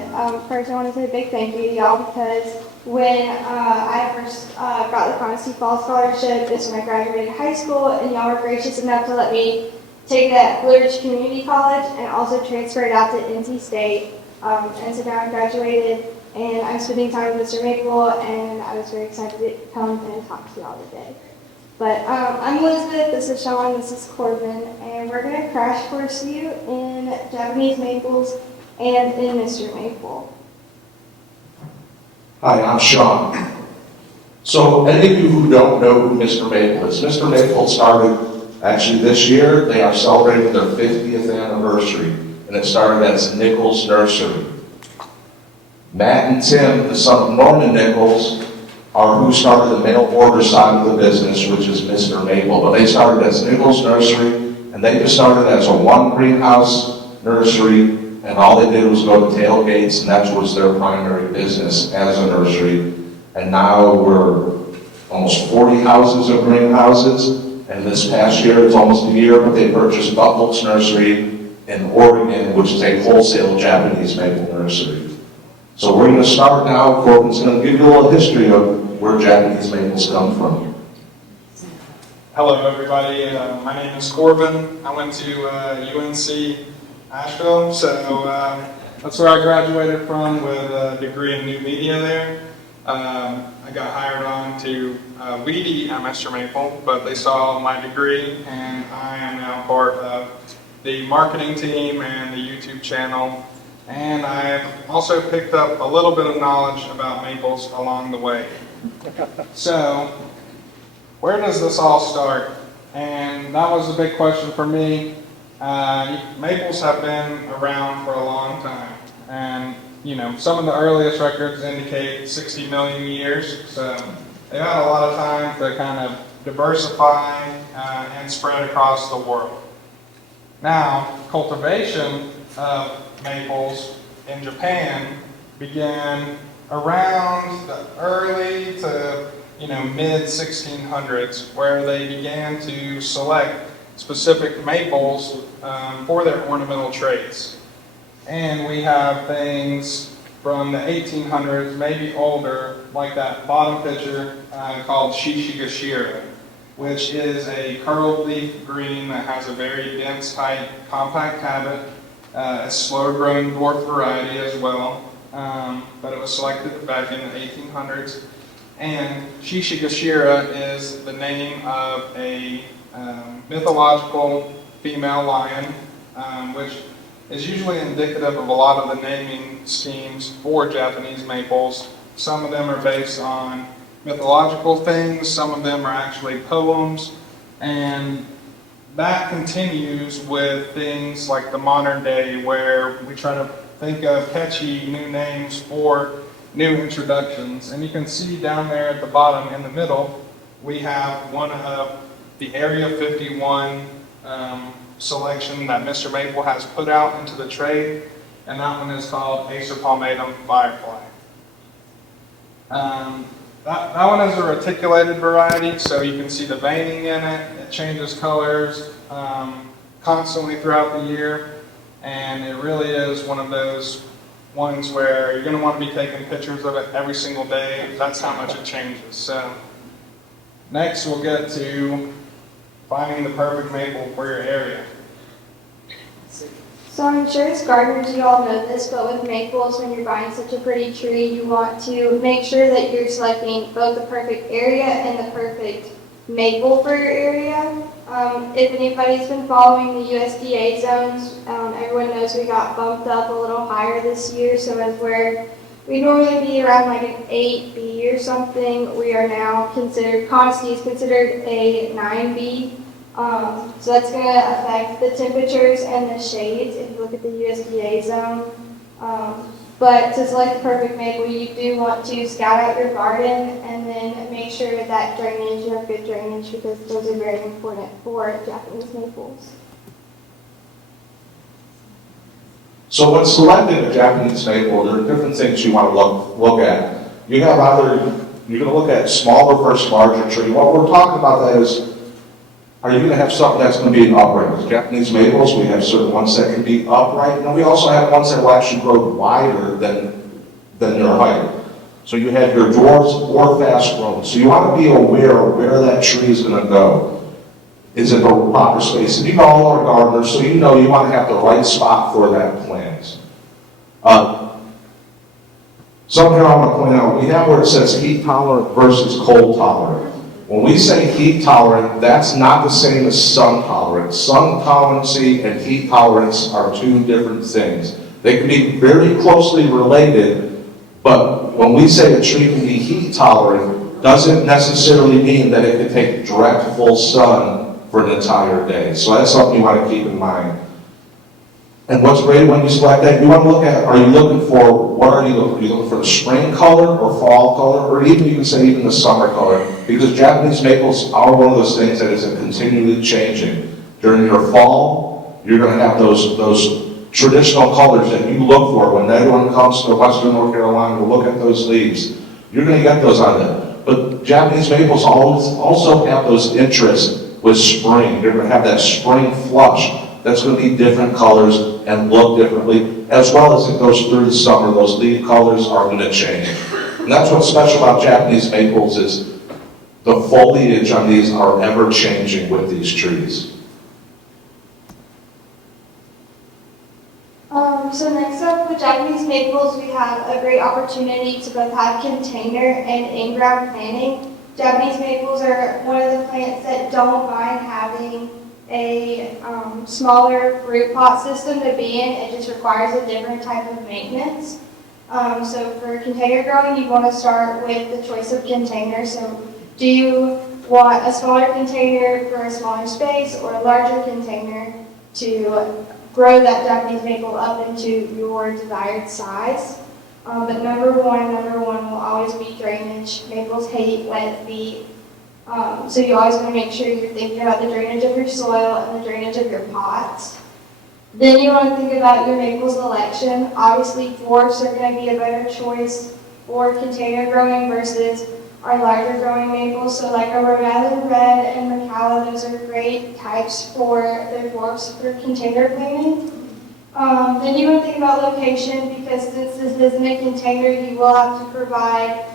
said, first I want to say a big thank you to y'all because when I first got the Connestee Fall Scholarship, this was when I graduated high school, and y'all were gracious enough to let me take that at Blue Ridge Community College and also transferred out to NC State. And so now I'm graduated and I'm spending time with Mr. Maple, and I was very excited to come and talk to y'all today. But I'm Elizabeth, this is Sean, this is Corbin, and we're going to crash course you in Japanese maples and in Mr. Maple. Hi, I'm Sean. So any of you who don't know who Mr. Maple is, Mr. Maple started actually this year. They are celebrating their 50th anniversary, and it started as Nichols Nursery. Matt and Tim, the son of Norman Nichols, are who started the mail order side of the business, which is Mr. Maple. But they started as Nichols Nursery, and they just started as a one greenhouse nursery, and all they did was go to tailgates, and that was their primary business as a nursery. And now we're almost 40 houses of greenhouses, and this past year, it's almost a year, but they purchased Buckles Nursery in Oregon, which is a wholesale Japanese maple nursery. So we're going to start now. Corbin's going to give you a little history of where Japanese maples come from. Hello, everybody. My name is Corbin. I went to UNC Asheville, so that's where I graduated from with a degree in new media there. I got hired on to Weedy at MrMaple, but they saw my degree, and I am now part of the marketing team and the YouTube channel. And I've also picked up a little bit of knowledge about maples along the way. So, where does this all start? And that was a big question for me. Maples have been around for a long time. And, you know, some of the earliest records indicate 60 million years. So, they had a lot of time to kind of diversify and spread across the world. Now, cultivation of maples in Japan began around the early to mid 1600s, where they began to select specific maples for their ornamental traits. And we have things from the 1800s, maybe older, like that bottom picture called Shishigashira, which is a curled leaf green that has a very dense, tight, compact habit. It's slow-growing dwarf variety as well, but it was selected back in the 1800s. And Shishigashira is the name of a mythological female lion, which is usually indicative of a lot of the naming schemes for Japanese maples. Some of them are based on mythological things, some of them are actually poems, and that continues with things like the modern day, where we try to think of catchy new names for new introductions. And you can see down there at the bottom in the middle, we have one of the Area 51 selection that Mr. Maple has put out into the trade, and that one is called Acer palmatum Firefly. That one is a reticulated variety, so you can see the veining in it. It changes colors constantly throughout the year, and it really is one of those ones where you're going to want to be taking pictures of it every single day. That's how much it changes. So next we'll get to finding the perfect maple for your area. So I'm sure as gardeners you all know this, but with maples, when you're buying such a pretty tree, you want to make sure that you're selecting both the perfect area and the perfect maple for your area. If anybody's been following the USDA zones, everyone knows we got bumped up a little higher this year, so as where we normally be around like an 8B or something, we are now considered, Connestee is considered a 9B. So that's going to affect the temperatures and the shades if you look at the USDA zone. But to select the perfect maple, you do want to scout out your garden and then make sure that drainage, you have good drainage, because those are very important for Japanese maples. So when selecting a Japanese maple, there are different things you want to look at. You have you're going to look at smaller versus larger tree. What we're talking about that is are you going to have something that's going to be upright? With Japanese maples, we have certain ones that can be upright, and we also have ones that will actually grow wider than their height. So you have your dwarfs or fast growing. So you want to be aware of where that tree is going to go. Is it the proper space? And you all are gardeners, so you know you want to have the right spot for that plant. Something I want to point out, we have where it says heat tolerant versus cold tolerant. When we say heat tolerant, that's not the same as sun tolerant. Sun tolerancy and heat tolerance are two different things. They can be very closely related, but when we say a tree can be heat tolerant, doesn't necessarily mean that it can take direct full sun for an entire day. So that's something you want to keep in mind. And what's great when you select that, you want to look at, are you looking for, what are you looking for? Are you looking for the spring color or fall color, or even you can say even the summer color? Because Japanese maples are one of those things that is continually changing. During your fall, you're going to have those traditional colors that you look for when everyone comes to Western North Carolina to look at those leaves. You're going to get those on there. But Japanese maples also have those interests with spring. You're going to have that spring flush that's going to be different colors and look differently, as well as it goes through the summer. Those leaf colors are going to change. And that's what's special about Japanese maples is the foliage on these are ever changing with these trees. So next up with Japanese maples, we have a great opportunity to both have container and in-ground planting. Japanese maples are one of the plants that don't mind having a smaller fruit pot system to be in. It just requires a different type of maintenance. So for container growing, you want to start with the choice of container. So do you want a smaller container for a smaller space or a larger container to grow that Japanese maple up into your desired size? But number one will always be drainage. Maples hate wet feet. So you always want to make sure you're thinking about the drainage of your soil and the drainage of your pots. Then you want to think about your maple selection. Obviously, dwarfs are going to be a better choice for container growing versus our larger growing maples. So like a Ornamental Red and Macala, those are great types for the dwarfs for container planting. Then you want to think about location, because since this isn't a container, you will have to provide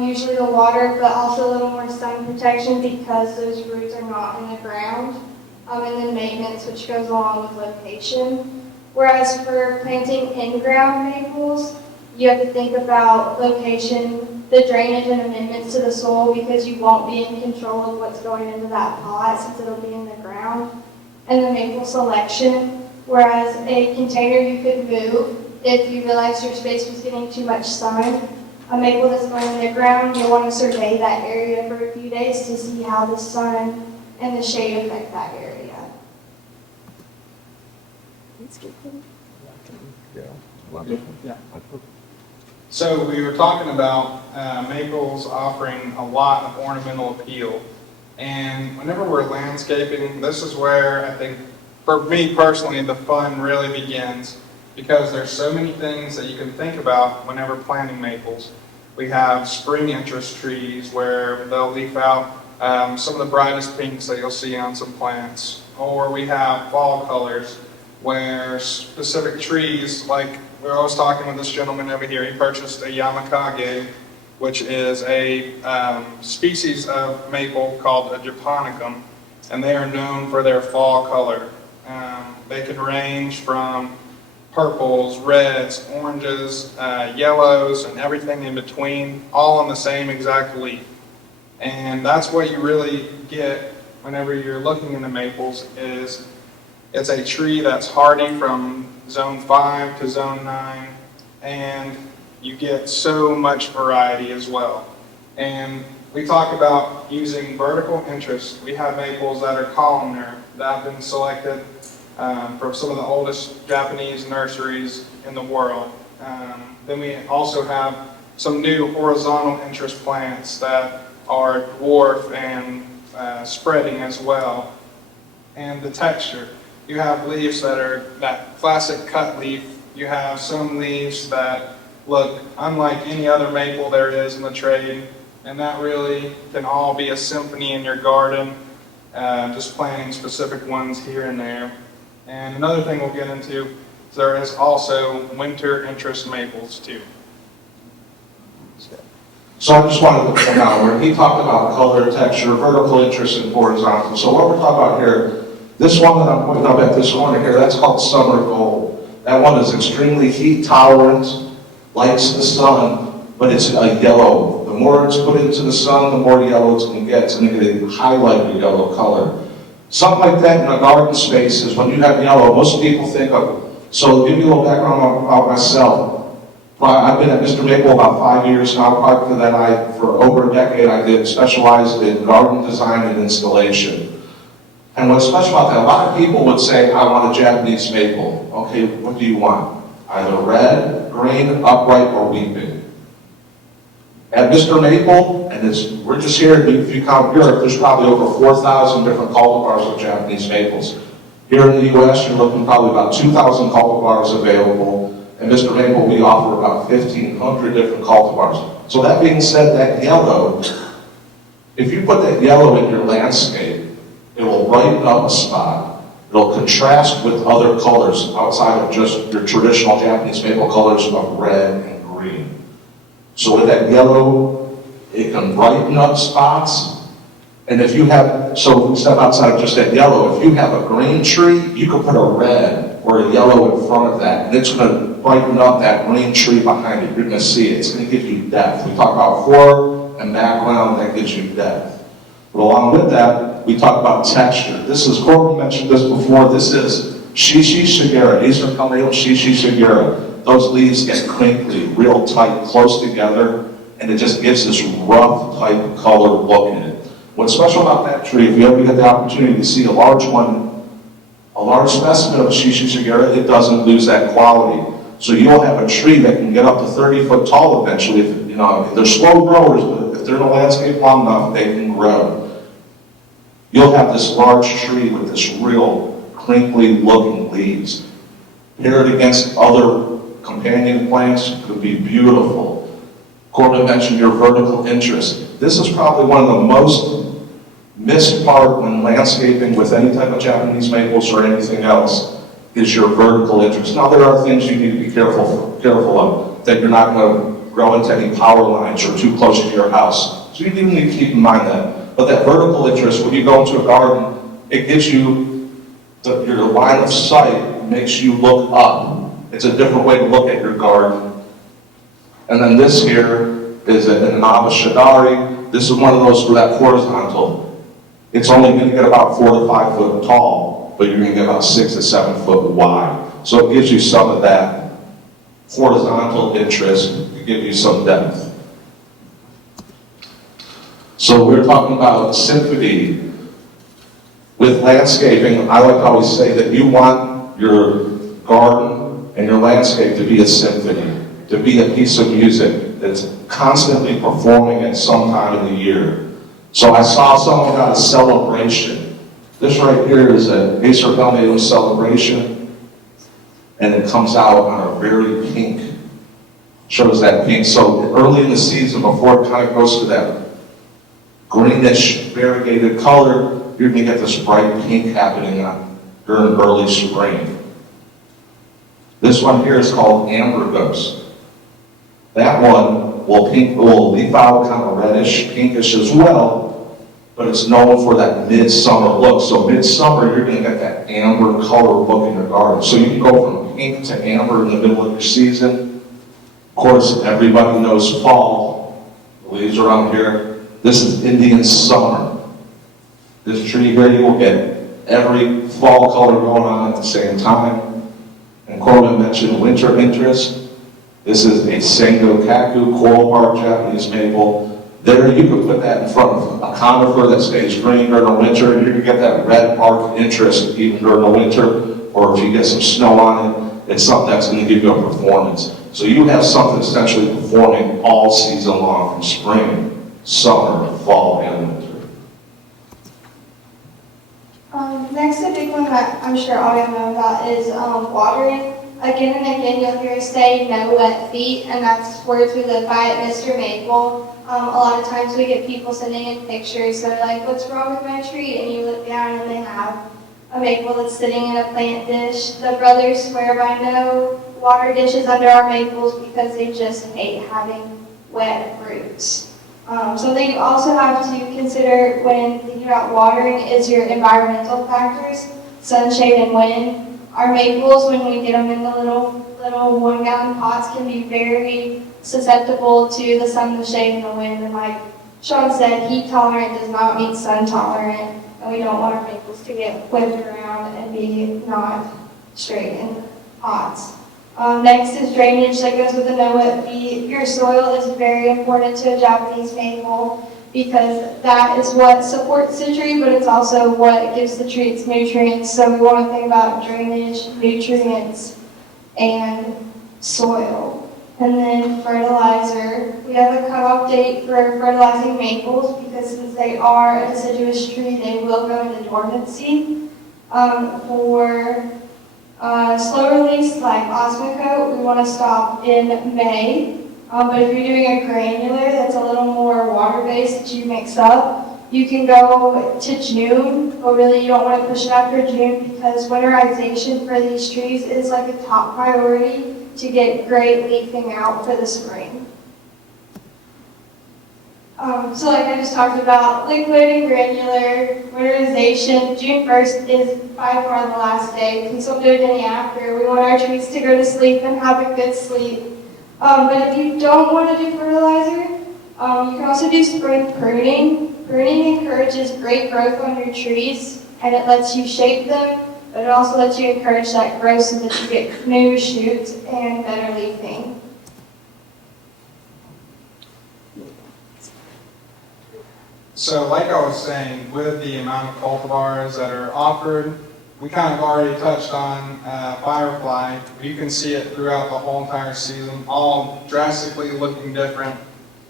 usually the water, but also a little more sun protection because those roots are not in the ground. And then maintenance, which goes along with location. Whereas for planting in-ground maples, you have to think about location, the drainage and amendments to the soil, because you won't be in control of what's going into that pot since it'll be in the ground. And the maple selection, whereas a container you could move if you realized your space was getting too much sun. A maple that's going in the ground, you'll want to survey that area for a few days to see how the sun and the shade affect that area. So we were talking about maples offering a lot of ornamental appeal. And whenever we're landscaping, this is where I think, for me personally, the fun really begins, because there's so many things that you can think about whenever planting maples. We have spring interest trees where they'll leaf out some of the brightest pinks that you'll see on some plants. Or we have fall colors where specific trees, like I was talking with this gentleman over here, he purchased a Yamakage, which is a species of maple called a japonicum, and they are known for their fall color. They can range from purples, reds, oranges, yellows, and everything in between, all on the same exact leaf. And that's what you really get whenever you're looking into maples, is it's a tree that's hardy from zone 5 to zone 9, and you get so much variety as well. And we talk about using vertical interest. We have maples that are columnar that have been selected from some of the oldest Japanese nurseries in the world. Then we also have some new horizontal interest plants that are dwarf and spreading as well. And the texture. You have leaves that are that classic cut leaf. You have some leaves that look unlike any other maple there is in the trade. And that really can all be a symphony in your garden. just planting specific ones here and there. And another thing we'll get into is there is also winter interest maples too. So I just wanted to point out where he talked about color, texture, vertical interest, and horizontal. So what we're talking about here, this one that I'm pointing up at this corner here, that's called summer gold. That one is extremely heat tolerant, likes the sun, but it's a yellow. The more it's put into the sun, the more yellow it's going to get. It's going to get a highlighted yellow color. Something like that in a garden space is when you have yellow, most people think of, so to give you a little background about myself. I've been at MrMaple about 5 years now. Prior to that, for over a decade, I specialized in garden design and installation. And what's special about that, a lot of people would say, I want a Japanese maple. Okay, what do you want? Either red, green, upright, or weeping. At MrMaple, and we're just here, if you count Europe, there's probably over 4,000 different cultivars of Japanese maples. Here in the US, you're looking probably about 2,000 cultivars available. And MrMaple, we offer about 1,500 different cultivars. So that being said, that yellow, if you put that yellow in your landscape, it will brighten up a spot. It'll contrast with other colors outside of just your traditional Japanese maple colors of red and green. So with that yellow, it can brighten up spots. And if you have, so step outside of just that yellow, if you have a green tree, you can put a red or a yellow in front of that, and it's going to brighten up that green tree behind it. You're going to see it. It's going to give you depth. We talk about form and background, that gives you depth. But along with that, we talk about texture. This is, Corbin mentioned this before, this is Shishi Shigera. These are called Shishi Shigera. Those leaves get crinkly, real tight, close together, and it just gives this rough type color look in it. What's special about that tree, if you ever get the opportunity to see a large one, a large specimen of Shishi Shigera, it doesn't lose that quality. So you'll have a tree that can get up to 30 foot tall eventually. If they're slow growers, but if they're in a landscape long enough, they can grow. You'll have this large tree with this real crinkly looking leaves. Paired against other companion plants could be beautiful. Corbin mentioned your vertical interest. This is probably one of the most missed part when landscaping with any type of Japanese maples or anything else is your vertical interest. Now there are things you need to be careful of, that you're not going to grow into any power lines or too close to your house. So you do need to keep in mind that. But that vertical interest, when you go into a garden, it gives you, your line of sight makes you look up. It's a different way to look at your garden. And then this here is an Shadari. This is one of those for that horizontal. It's only going to get about 4 to 5 foot tall, but you're going to get about 6 to 7 foot wide. So it gives you some of that horizontal interest, it gives you some depth. So we're talking about symphony with landscaping. I like to always say that you want your garden and your landscape to be a symphony, to be a piece of music that's constantly performing at some time in the year. So I saw someone got a celebration. This right here is an Acer Palmetto celebration, and it comes out on a very pink, shows that pink. So early in the season, before it kind of goes to that greenish variegated color, you're going to get this bright pink happening during early spring. This one here is called Amber Ghost. That one will leaf out kind of reddish, pinkish as well, but it's known for that midsummer look. So midsummer, you're going to get that amber color look in your garden. So you can go from pink to amber in the middle of your season. Of course, everybody knows fall. The leaves around here. This is Indian summer. This tree here, you will get every fall color going on at the same time. And Corbin mentioned winter interest. This is a Sengo Kaku coral bark Japanese maple. There you can put that in front of a conifer that stays green during the winter, and you can get that red bark interest even during the winter, or if you get some snow on it, it's something that's going to give you a performance. So you have something essentially performing all season long, from spring, summer, fall, and winter. Next, a big one that I'm sure all of you know about is watering. again and again you'll hear us say no wet feet, and that's words we live by at MrMaple. A lot of times we get people sending in pictures that are like, what's wrong with my tree? And you look down and they have a maple that's sitting in a plant dish. The brothers swear by no water dishes under our maples because they just hate having wet roots. Something you also have to consider when thinking about watering is your environmental factors, sunshade and wind. Our maples, when we get them in the little 1-gallon pots, can be very susceptible to the sun, the shade, and the wind. And like Sean said, heat tolerant does not mean sun tolerant, and we don't want our maples to get whipped around and be not straight in the pots. Next is drainage. That goes with the no wet feet. Your soil is very important to a Japanese maple because that is what supports the tree, but it's also what gives the tree its nutrients. So we want to think about drainage, nutrients, and soil. And then fertilizer. We have a cutoff date for fertilizing maples because since they are a deciduous tree, they will go into dormancy. For slow release like Osmocote, we want to stop in May. But if you're doing a granular that's a little more water-based that you mix up, you can go to June, but really you don't want to push it after June because winterization for these trees is like a top priority to get great leafing out for the spring. So like I just talked about, liquid and granular, winterization, June 1st is by far the last day. Please don't do it any after. We want our trees to go to sleep and have a good sleep. But if you don't want to do fertilizer, you can also do spring pruning. Pruning encourages great growth on your trees, and it lets you shape them, but it also lets you encourage that growth so that you get new shoots and better leafing. So like I was saying, with the amount of cultivars that are offered, we kind of already touched on Firefly. You can see it throughout the whole entire season, all drastically looking different.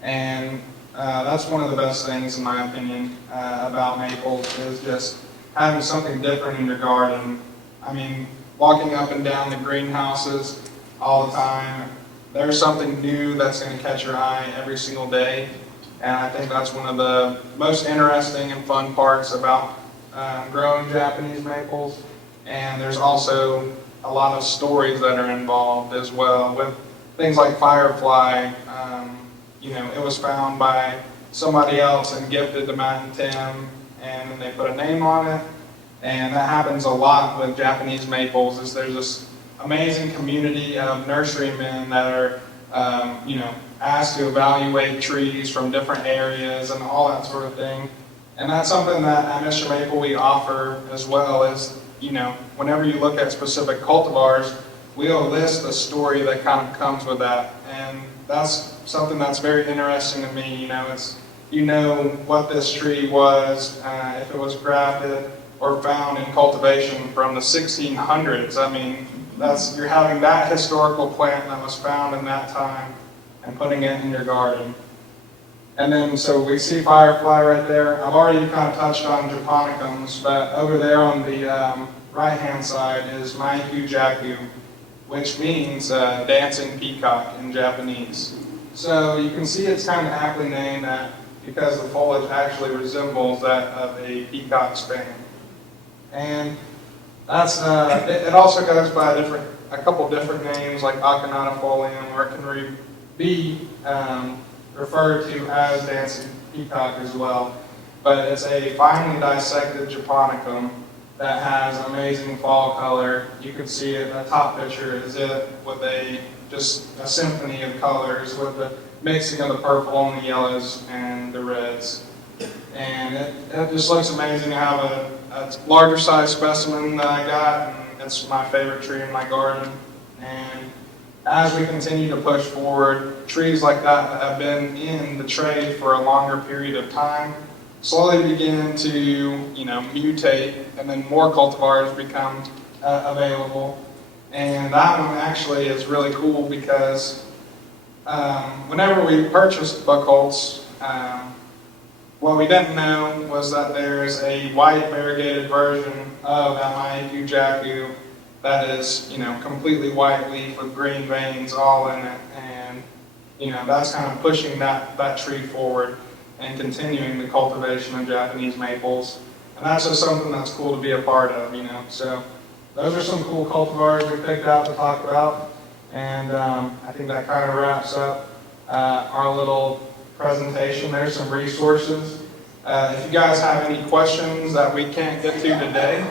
And that's one of the best things, in my opinion, about maples is just having something different in your garden. I mean, walking up and down the greenhouses all the time, there's something new that's going to catch your eye every single day. And I think that's one of the most interesting and fun parts about growing Japanese maples. And there's also a lot of stories that are involved as well with things like Firefly. It was found by somebody else and gifted to Matt and Tim, and then they put a name on it. And that happens a lot with Japanese maples. Is there's this amazing community of nurserymen that are, asked to evaluate trees from different areas and all that sort of thing. And that's something that at MrMaple we offer as well is, whenever you look at specific cultivars, we'll list the story that kind of comes with that. And that's something that's very interesting to me. It's, what this tree was, if it was grafted or found in cultivation from the 1600s. I mean, you're having that historical plant that was found in that time and putting it in your garden. And then, so we see Firefly right there. I've already kind of touched on Japonicums, but over there on the right-hand side is Maiku Jaku, which means dancing peacock in Japanese. So you can see it's kind of aptly named that because the foliage actually resembles that of a peacock's fan. And that's it also goes by a couple different names like Akanata folium, or it can be referred to as dancing peacock as well. But it's a finely dissected Japonicum that has amazing fall color. You can see it, the top picture is it with just a symphony of colors with the mixing of the purple and the yellows and the reds. And it just looks amazing. I have a larger size specimen that I got, and it's my favorite tree in my garden. And as we continue to push forward, trees like that have been in the trade for a longer period of time slowly begin to, mutate, and then more cultivars become available. And that one actually is really cool because whenever we purchased Buckholz, what we didn't know was that there's a white variegated version of that Maiku Jaku that is, completely white leaf with green veins all in it. And, that's kind of pushing that tree forward and continuing the cultivation of Japanese maples. And that's just something that's cool to be a part of, So those are some cool cultivars we picked out to talk about. And I think that kind of wraps up our little presentation. There's some resources. If you guys have any questions that we can't get to today,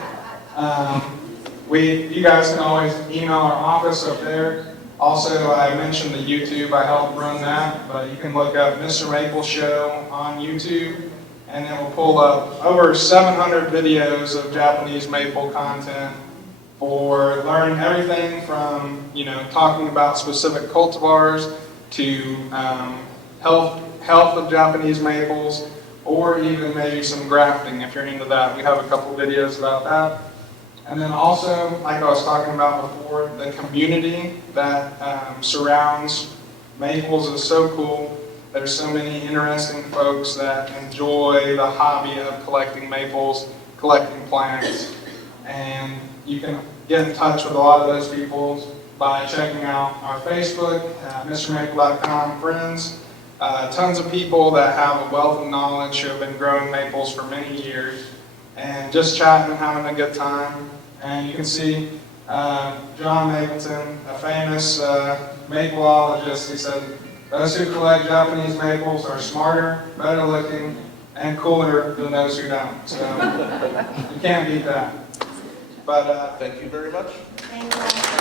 you guys can always email our office up there. Also, I mentioned the YouTube. I helped run that, but you can look up MrMaple Show on YouTube, and it will pull up over 700 videos of Japanese maple content for learning everything from, talking about specific cultivars to health of Japanese maples, or even maybe some grafting if you're into that. We have a couple videos about that. And then also, like I was talking about before, the community that surrounds maples is so cool. There's so many interesting folks that enjoy the hobby of collecting maples, collecting plants, and you can get in touch with a lot of those people by checking out our Facebook, MrMaple.com friends. Tons of people that have a wealth of knowledge who have been growing maples for many years, and just chatting and having a good time. And you can see John Mapleton, a famous mapleologist. He said, "Those who collect Japanese maples are smarter, better looking, and cooler than those who don't." So you can't beat that. But Thank you very much. Thank you.